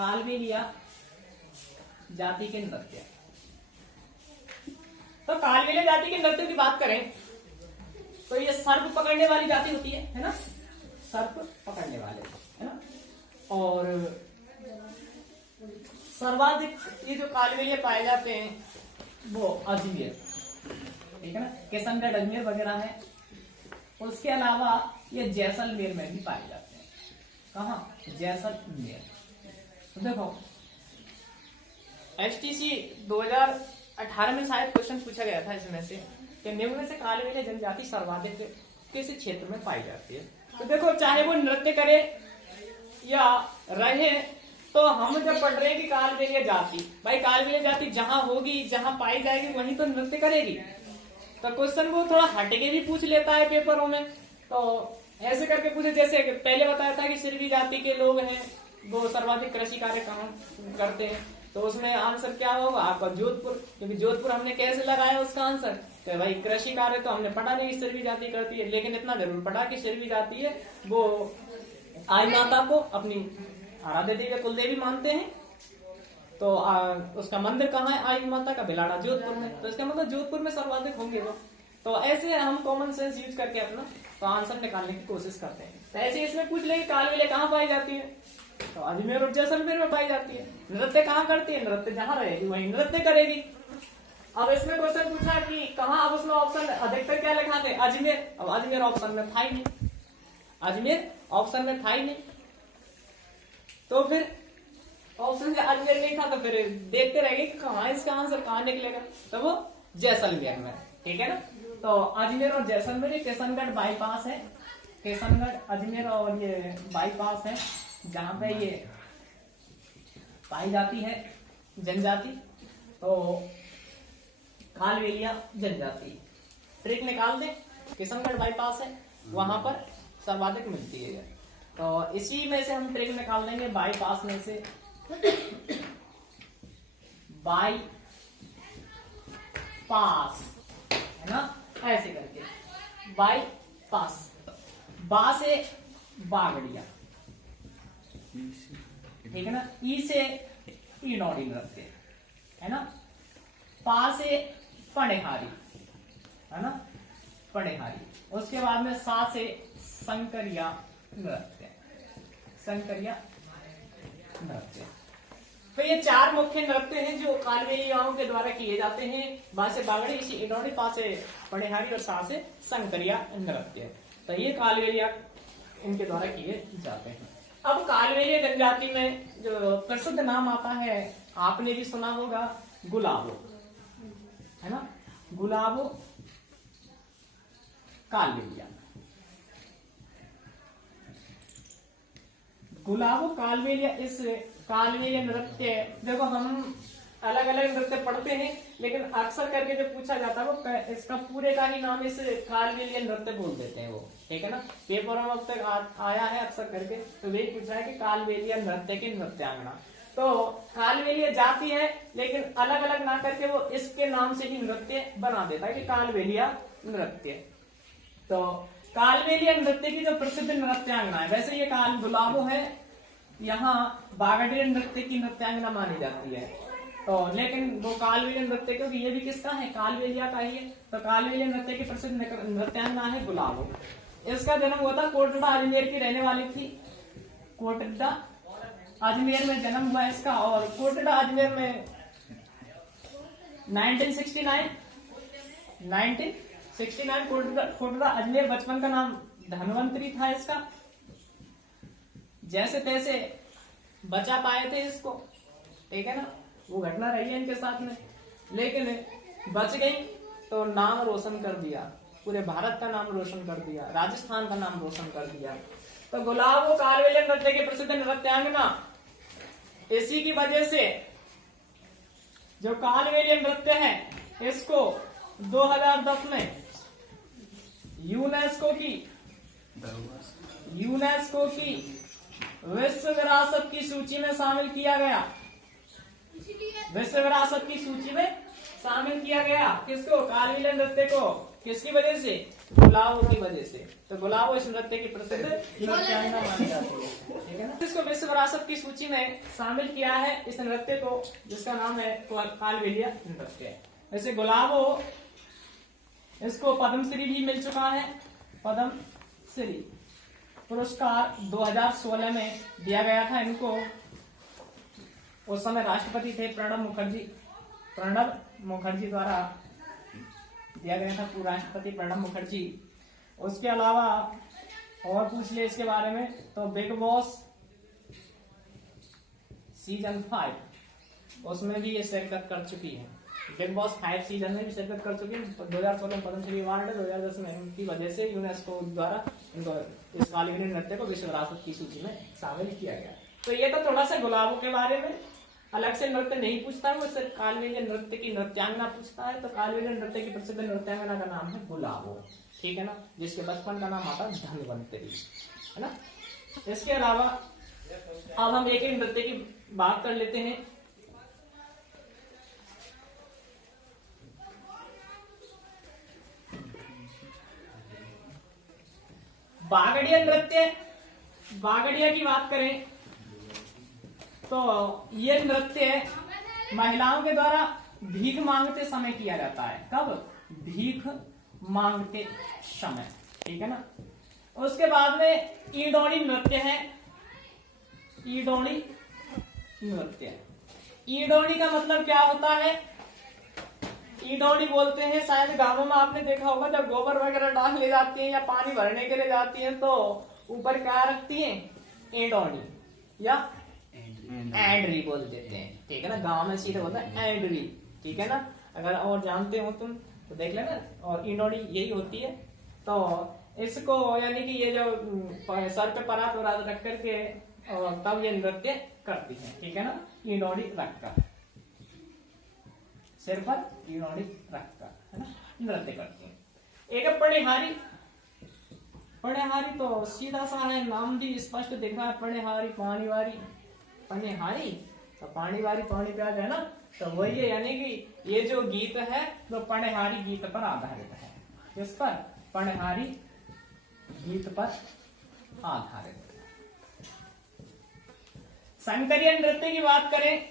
कालबेलिया जाति के नृत्य। तो कालबेलिया जाति के नृत्य की बात करें तो ये सर्प पकड़ने वाली जाति होती है ना, सर्प पकड़ने वाले, है ना। और सर्वाधिक ये जो कालबेलिया पाए जाते हैं वो अजमेर, ठीक है ना, किशनगढ़ अजमेर वगैरह है। उसके अलावा ये जैसलमेर में भी पाए जाते हैं। कहाँ? जैसलमेर। तो देखो एचटीसी 2018 में शायद क्वेश्चन पूछा गया था इसमें से कि निम्न में से कालबेलिया जनजाति सर्वाधिक किस क्षेत्र में पाई जाती है। तो देखो चाहे वो नृत्य करे या रहे, तो हम जब पढ़ रहे हैं कि कालबेलिया जाति, भाई कालबेलिया जाति जहां होगी, जहां पाई जाएगी वहीं तो नृत्य करेगी। तो क्वेश्चन वो थोड़ा हटके भी पूछ लेता है पेपरों में। तो ऐसे करके पूछे, जैसे पहले बताया था कि सिरवी जाति के लोग हैं वो सर्वाधिक कृषि कार्य काम करते हैं, तो उसमें आंसर क्या होगा आपका? जोधपुर, क्योंकि जोधपुर हमने कैसे लगाया उसका आंसर कि भाई कृषि कार्य तो हमने पढ़ा नहीं कि सिरवी जाति करती है, लेकिन इतना जरूर पढ़ा कि सिरवी जाति है वो आई माता को अपनी आराध्य देवी कुल देवी मानते हैं। तो उसका मंदिर कहाँ है आई माता का? भिलाड़ा, जोधपुर में। तो इसका मतलब जोधपुर में सर्वाधिक होंगे वो। तो ऐसे हम कॉमन सेंस यूज करके अपना तो आंसर निकालने की कोशिश करते हैं। तो ऐसे इसमें पूछ लेंगे कालबेलिया कहाँ पाई जाती है, तो अजमेर और जैसलमेर में पाई जाती है। नृत्य कहाँ करती है? नृत्य जहाँ रहेगी वहीं नृत्य करेगी। अब इसमें क्वेश्चन पूछा कि कहाँ, अब उसमें ऑप्शन अधिकतर क्या लिखा थे? अजमेर। अब अजमेर ऑप्शन में था ही नहीं, अजमेर ऑप्शन में था ही नहीं, तो फिर ऑप्शन से अजमेर नहीं था तो फिर देखते रहेंगे कि कहाँ इसका आंसर कहाँ निकलेगा, तो वो जैसलमेर में, ठीक है ना। तो अजमेर और जैसलमेर, किशनगढ़ बाईपास है, किशनगढ़ अजमेर और ये बाईपास है जहां पे ये पाई जाती है जनजाति। तो कालबेलिया जनजाति ट्रिक निकाल दें, किशनगढ़ बाईपास है वहां पर सर्वाधिक मिलती है। तो इसी में से हम ट्रिक निकाल देंगे, बाईपास में से बाई पास, है ना, ऐसे करके बाई पास। बा से बागड़िया, ठीक है ना, ई से इनौड़ी नृत्य, है ना, पा से पणेहारी, है ना, पणेहारी। उसके बाद में सा से संकरिया नृत्य, संकरिया नृत्य। तो ये चार मुख्य नृत्य हैं जो कालबेलियाओं के द्वारा किए जाते हैं। बा से बागड़ी, इसी इनौड़ी, पा से पणेहारी और सा से संकरिया नृत्य। तो ये कालबेलिया इनके द्वारा किए जाते हैं। अब कालबेलिया जनजाति में जो प्रसिद्ध नाम आता है आपने भी सुना होगा, गुलाबो, है ना, गुलाबो कालबेलिया। गुलाबो कालबेलिया, इस कालबेलिया नृत्य, देखो हम अलग अलग नृत्य पढ़ते हैं लेकिन अक्सर करके जब पूछा जाता है वो इसका पूरे का ही नाम इस कालबेलिया नृत्य बोल देते हैं वो, ठीक है ना। पेपर में अब तक आया है अक्सर करके, तो वही पूछा है कि कालबेलिया नृत्य की नृत्यांगना। तो कालबेलिया जाति है लेकिन अलग अलग ना करके वो इसके नाम से ही नृत्य बना देता है कि कालबेलिया नृत्य। तो कालबेलिया नृत्य की जो प्रसिद्ध नृत्यांगना है, वैसे ये गुलाबो है, यहाँ बागड़िया नृत्य की नृत्यांगना मानी जाती है। तो लेकिन वो कालबेलिया नृत्य, क्योंकि ये भी किसका है? कालबेलिया का ही है। तो कालबेलिया नृत्य की प्रसिद्ध नृत्यांगना है गुलाबो। इसका जन्म हुआ था, कोटड़ा अजमेर की रहने वाली थी, कोटड़ा अजमेर में जन्म हुआ इसका। और कोटड़ा अजमेर में 1969 कोटड़ा अजमेर। बचपन का नाम धनवंतरी था इसका, जैसे तैसे बचा पाए थे इसको, ठीक है ना, वो घटना रही है इनके साथ में, लेकिन बच गई तो नाम रोशन कर दिया, पूरे भारत का नाम रोशन कर दिया, राजस्थान का नाम रोशन कर दिया। तो गुलाबो कालबेलिया नृत्य की प्रसिद्ध नृत्यांगना, इसी की वजह से जो कालबेलिया नृत्य है इसको 2010 में यूनेस्को की विश्व विरासत की सूची में शामिल किया गया। विश्व विरासत की सूची में शामिल किया गया किसको? कालबेलिया नृत्य को। किसकी वजह से? गुलाबो की वजह से। तो गुलाबो इस नृत्य की प्रसिद्ध नृत्यांगना मानी जाती है, ठीक है ना। इसको विश्व विरासत की सूची में शामिल किया है इस नृत्य को, जिसका नाम है कालबेलिया नृत्य। वैसे गुलाबो इसको पद्मश्री भी मिल चुका है, पद्मश्री पुरस्कार 2016 में दिया गया था इनको। उस समय राष्ट्रपति थे प्रणब मुखर्जी द्वारा दिया गया था, पूर्व राष्ट्रपति प्रणब मुखर्जी। उसके अलावा और पूछ ले इसके बारे में तो बिग बॉस सीजन 5 उसमें भी ये शिरकत कर चुकी है। बिग बॉस 5 सीजन में भी शिरकत कर चुकी है। 2016 में पद्मश्री अवार्ड, 2010 में इनकी वजह से यूनेस्को द्वारा इनको इस कालबेलिया नृत्य को विश्व विरासत की सूची में शामिल किया गया। तो ये तो थोड़ा सा गुलाबों के बारे में, अलग से नृत्य नहीं पूछता है वो, सिर्फ कालबेलिया नृत्य की नृत्यांगना पूछता है। तो कालबेलिया नृत्य की प्रसिद्ध नृत्यांगना का नाम है गुलाबो, ठीक है ना, जिसके बचपन का नाम आता है धनवंतरी, है ना। इसके अलावा अब हम एक नृत्य की बात कर लेते हैं। बागड़िया नृत्य, बागड़िया की बात करें तो ये नृत्य महिलाओं के द्वारा भीख मांगते समय किया जाता है। कब? भीख मांगते समय, ठीक है ना। उसके बाद में ईडोणी नृत्य है, ईडोणी नृत्य। ईडोणी का मतलब क्या होता है? ईडोणी बोलते हैं, शायद गांवों में आपने देखा होगा, जब गोबर वगैरह डाल ले जाती है या पानी भरने के लिए जाती है तो ऊपर क्या रखती है? ईडोणी या एंड्री बोल देते हैं, ठीक है ना। गांव में सीधे होता है एंड्री, ठीक है ना। अगर और जानते हो तुम तो देख लेना। और ईडोणी यही होती है। तो इसको यानी कि ये जो सर पे परात वरात रख करके और तब ये नृत्य करती है, ठीक है ना। ईडोणी रखकर, सिर पर ईडोणी रखकर, है ना, नृत्य करती है। एक पणिहारी, पणिहारी तो सीधा सा है, नाम भी स्पष्ट दिख रहा है, पणिहारी पानीवारी, पणिहारी तो पानी वारी पानी प्याज है ना। तो वही है, यानी कि ये जो गीत है वो पणिहारी गीत पर आधारित है। किस पर? पणिहारी गीत पर आधारित। शंकरिया नृत्य की बात करें,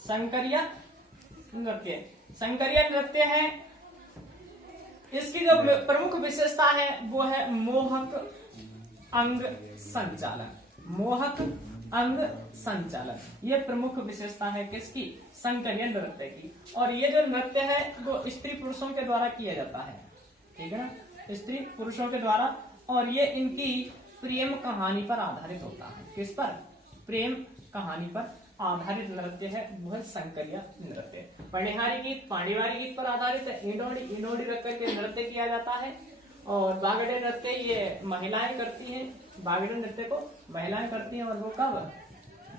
शंकरिया नृत्य, शंकरिया नृत्य है, इसकी जो प्रमुख विशेषता है वो है मोहक अंग संचालन, मोहक अंग संचालन। ये प्रमुख विशेषता है किसकी? शंकरिया नृत्य की। और ये जो नृत्य है वो स्त्री पुरुषों के द्वारा किया जाता है, ठीक है ना, स्त्री पुरुषों के द्वारा। और ये इनकी प्रेम कहानी पर आधारित होता है। किस पर? प्रेम कहानी पर आधारित नृत्य है वह शंकरिया नृत्य। पणिहारी गीत पाणिवारी गीत पर आधारित है। ईडोणी रख करके नृत्य किया जाता है। और बागड़िया नृत्य ये महिलाएं करती हैं, बागड़िया नृत्य को महिलाएं करती हैं। और वो कब?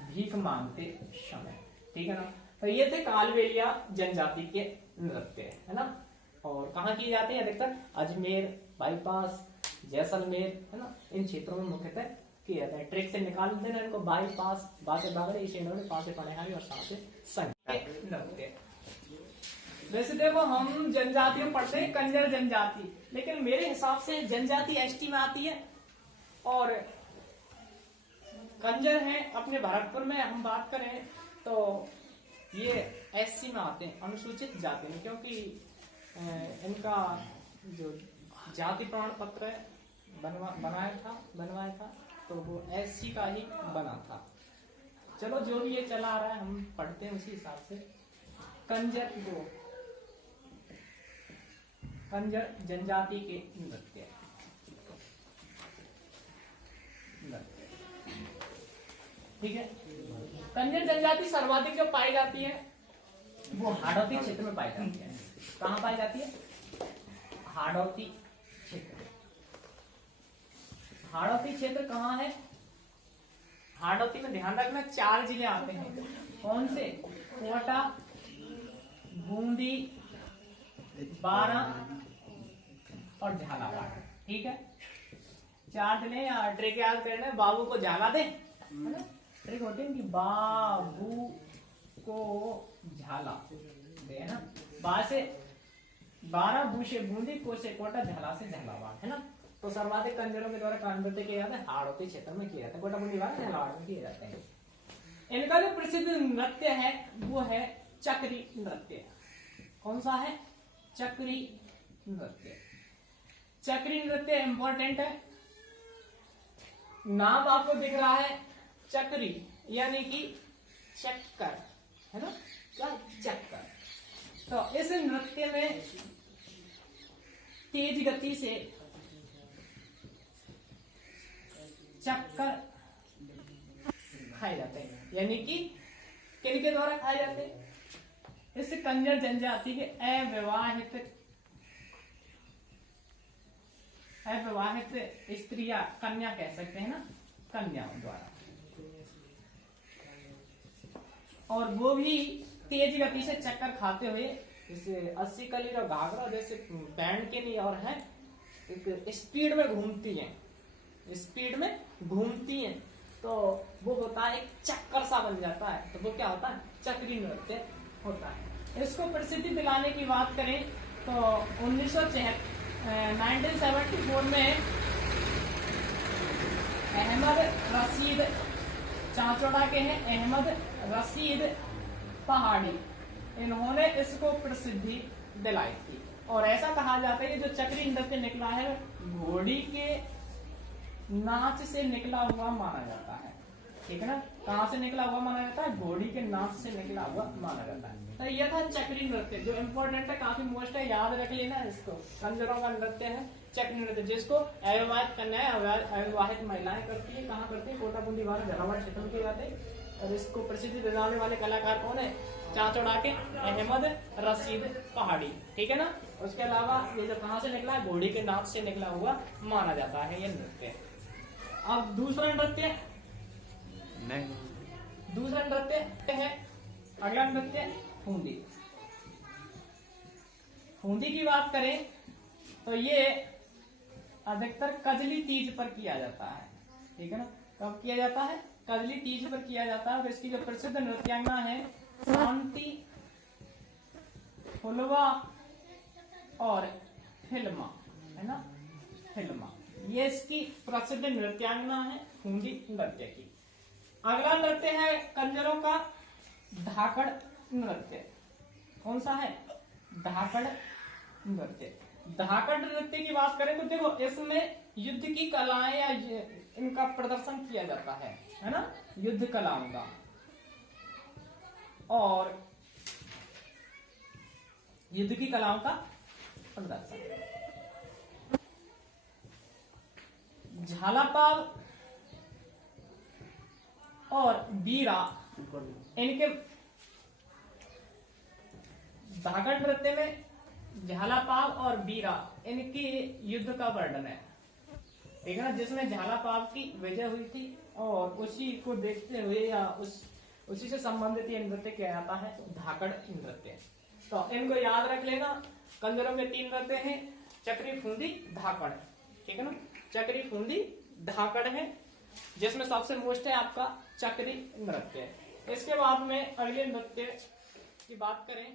भीख मांगते समय, ठीक है ना। तो ये थे कालबेलिया जनजाति के नृत्य, है ना। और कहाँ किए जाते हैं अधिकतर? अजमेर, बाईपास, जैसलमेर, है ना, इन क्षेत्रों में मुख्यतः किए जाते हैं। ट्रिक से निकाल देना इनको, बाईपास, बासे बागड़े, इसे पासे पणिहारी और साथ नृत्य। वैसे देखो हम जनजातियों पढ़ते हैं कंजर जनजाति, लेकिन मेरे हिसाब से जनजाति एसटी में आती है और कंजर है अपने भरतपुर में हम बात करें तो ये एससी में आते हैं, अनुसूचित जाति में, क्योंकि इनका जो जाति प्रमाण पत्र बनवाया था तो वो एससी का ही बना था। चलो जो भी ये चला आ रहा है हम पढ़ते हैं उसी हिसाब से। कंजर जनजाति के नृत्य, ठीक है। कंजर जनजाति सर्वाधिक जो पाई जाती है वो हाड़ौती क्षेत्र में पाई जाती है। कहाँ पाई जाती है? हाड़ौती क्षेत्र। हाड़ौती क्षेत्र कहाँ है? हाड़ौती में ध्यान रखना 4 जिले आते हैं। कौन से? कोटा, बूंदी, बारां और झालावाड़, ठीक है। 4 जिले। ट्रिक याद करना, बाबू को झाला दे, है ना। ट्रिक होती है कि बाबू को झाला दे, है ना। बा से 12 बूशे बूंदी कोसे कोटा झला से झलावाड़, है ना। तो सर्वाधिक कंजरों के द्वारा नृत्य किए जाते हैं हाड़ौती क्षेत्र में किए जाते हैं, कोटा बूंदी वाला झलावाड़ में किए जाते हैं। इनका जो प्रसिद्ध नृत्य है वो है चक्री नृत्य। कौन सा है? चक्री नृत्य। चक्री नृत्य इंपॉर्टेंट है, नाम आपको दिख रहा है चक्री यानी कि चक्कर, है ना, क्या चक्कर। तो इस नृत्य में तेज गति से चक्कर खाए जाते हैं, यानी कि किनके द्वारा खाए जाते हैं? इस कंजर जनजाति के अविवाहित स्त्रियां, कन्या कह सकते हैं ना, कन्याओं द्वारा, और वो भी तेज गति से चक्कर खाते हुए जैसे 80 कली और घाघरा जैसे बैंड के नहीं और है, एक स्पीड में घूमती हैं, स्पीड में घूमती हैं, तो वो होता है एक चक्कर सा बन जाता है, तो वो क्या होता है? चक्री नृत्य होता है। इसको प्रसिद्धि दिलाने की बात करें तो 1974 में अहमद रशीद, चांचौड़ा के हैं अहमद रशीद पहाड़ी, इन्होंने इसको प्रसिद्धि दिलाई थी। और ऐसा कहा जाता है कि जो चक्री नृत्य निकला है घोड़ी के नाच से निकला हुआ माना जाता है, ठीक है ना। कहां से निकला हुआ माना जाता है? घोड़ी के नाच से निकला हुआ माना जाता है। तो यह था चक्री नृत्य, जो इम्पोर्टेंट है, काफी मोस्ट है, याद रख लेना इसको। कंजरों का नृत्य है चक्री नृत्य, जिसको अविवाहित कन्याएं, अविवाहित महिलाएं करती है। कहाँ करती है? कोटा बूंदी वाला झालावाड़ क्षेत्र में किए जाते हैं। और इसको प्रसिद्धि दिलाने वाले कलाकार कौन है? चांचौड़ा के अहमद रशीद पहाड़ी, ठीक है ना। उसके अलावा ये जो कहाँ से निकला है? घोड़ी के नाच से निकला हुआ माना जाता है ये नृत्य। अब दूसरा नृत्य नहीं, दूसरा नृत्य है, अगला नृत्य फूंदी। फूंदी की बात करें तो ये अधिकतर कजली तीज पर किया जाता है, ठीक है ना। कब किया जाता है? कजली तीज पर किया जाता है। और इसकी जो प्रसिद्ध नृत्यांगना है शांति, फुलवा और फिल्मा, है ना, फिल्मा, ये इसकी प्रसिद्ध नृत्यांगना है फूंदी नृत्य की। अगला नृत्य है कंजरों का धाकड़ नृत्य। कौन सा है? धाकड़ नृत्य। धाकड़ नृत्य की बात करें तो देखो इसमें युद्ध की कलाएं या इनका प्रदर्शन किया जाता है ना, युद्ध कलाओं का। और युद्ध की कलाओं का प्रदर्शन, झालापाल और बीरा, इनके धाकड़ नृत्य में झालापाल और बीरा इनकी युद्ध का वर्णन है, ठीक है ना, जिसमें झालापाल की विजय हुई थी और उसी को देखते हुए या उसी से संबंधित ये नृत्य किया जाता है धाकड़ नृत्य। तो इनको याद रख लेना। कंजरों के 3 नृत्य हैं, चक्री, फूंदी, धाकड़, ठीक है ना। चक्री, फूंदी, धाकड़ है, जिसमें सबसे मोस्ट है आपका चक्री नृत्य। इसके बाद में अगले नृत्य की बात करें